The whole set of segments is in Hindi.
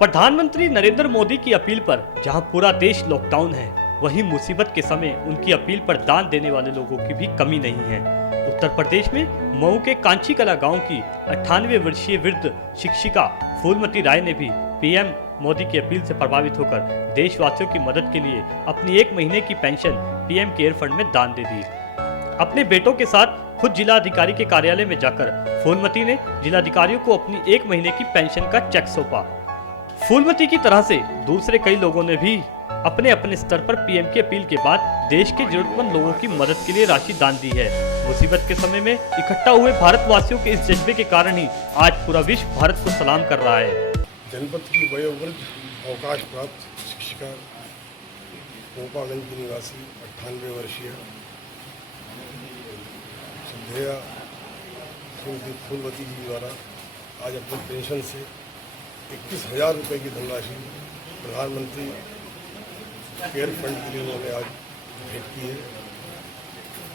प्रधानमंत्री नरेंद्र मोदी की अपील पर जहां पूरा देश लॉकडाउन है, वहीं मुसीबत के समय उनकी अपील पर दान देने वाले लोगों की भी कमी नहीं है। उत्तर प्रदेश में मऊ के कांची कला गांव की 98 वर्षीय वृद्ध शिक्षिका फूलमती राय ने भी पीएम मोदी की अपील से प्रभावित होकर देशवासियों की मदद के लिए अपनी 1 महीने की पेंशन पीएम केयर फंड में दान दे दी। अपने बेटों के साथ खुद जिलाधिकारी के कार्यालय में जाकर फूलमती ने जिलाधिकारियों को अपनी 1 महीने की पेंशन का चेक सौंपा। फूलमती की तरह से दूसरे कई लोगों ने भी अपने अपने स्तर पर पीएम की अपील के बाद देश के जरूरतमंद लोगों की मदद के लिए राशि दान दी है। मुसीबत के समय में इकट्ठा हुए भारतवासियों के इस जज्बे के कारण ही आज पूरा विश्व भारत को सलाम कर रहा है। जनपद की वयोवृद्ध अवकाश प्राप्त शिक्षिका गोपागंज की निवासी 98 वर्षीय श्रद्धेया श्रीमती फूलमती जी द्वारा आज अपनी पेंशन से 21,000 रुपये की धनराशि प्रधानमंत्री केयर फंड के लिए उन्होंने आज भेंट की है।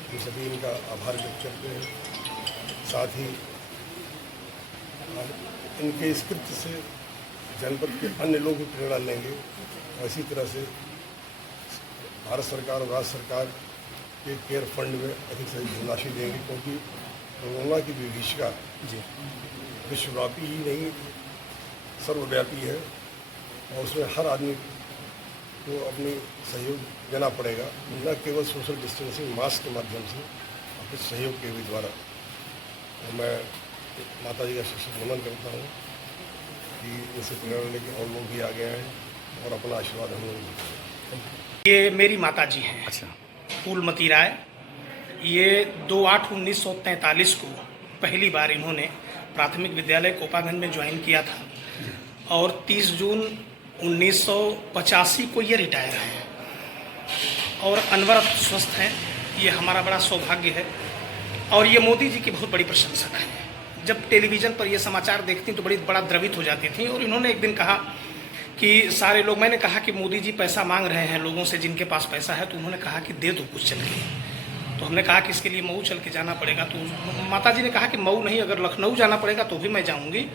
हम सभी इनका आभार व्यक्त करते हैं। साथ ही इनके इस कृत्य से जनपद के अन्य लोग भी प्रेरणा लेंगे और इसी तरह से भारत सरकार और राज्य सरकार के केयर फंड में अधिक से अधिक धनराशि देंगे, क्योंकि कोरोना की विभीषिका विश्वव्यापी ही नहीं सर्वव्यापी है और उसमें हर आदमी को अपनी सहयोग देना पड़ेगा, न केवल सोशल डिस्टेंसिंग मास्क के माध्यम से, अपने सहयोग के भी द्वारा। और मैं माता जी का शिक्षक नमन करता हूँ कि इनसे प्रेरणा लेके और लोग भी आगे आए और अपना आशीर्वाद हम लोग। ये मेरी माता जी हैं। अच्छा। फूलमती राय। ये 2/8/1943 को पहली बार इन्होंने प्राथमिक विद्यालय कोपागंज में ज्वाइन किया था और 30 जून 1985 को ये रिटायर हैं और अनवरत स्वस्थ हैं। ये हमारा बड़ा सौभाग्य है और ये मोदी जी की बहुत बड़ी प्रशंसक हैं। जब टेलीविज़न पर ये समाचार देखती तो बड़ा द्रवित हो जाती थी और इन्होंने एक दिन कहा कि सारे लोग, मैंने कहा कि मोदी जी पैसा मांग रहे हैं लोगों से जिनके पास पैसा है, तो उन्होंने कहा कि दे दो कुछ चल के। तो हमने कहा कि इसके लिए मऊ चल के जाना पड़ेगा। तो माता जी ने कहा कि मऊ नहीं, अगर लखनऊ जाना पड़ेगा तो भी मैं जाऊँगी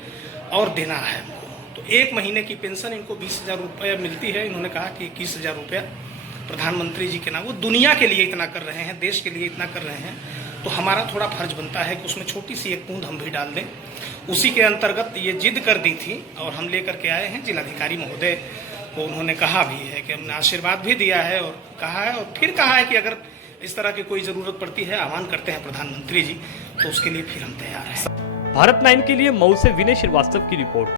और देना है हमको। तो 1 महीने की पेंशन इनको 20,000 रुपये मिलती है। इन्होंने कहा कि 21,000 रुपया प्रधानमंत्री जी के नाम, वो दुनिया के लिए इतना कर रहे हैं, देश के लिए इतना कर रहे हैं, तो हमारा थोड़ा फर्ज बनता है कि उसमें छोटी सी एक बूंद हम भी डाल दें। उसी के अंतर्गत ये जिद कर दी थी और हम लेकर के आए हैं। जिलाधिकारी महोदय को उन्होंने कहा भी है कि हमने आशीर्वाद भी दिया है और कहा है, और फिर कहा है कि अगर इस तरह की कोई ज़रूरत पड़ती है, आह्वान करते हैं प्रधानमंत्री जी, तो उसके लिए फिर हम तैयार हैं। भारत 9 के लिए मऊ से विनय श्रीवास्तव की रिपोर्ट।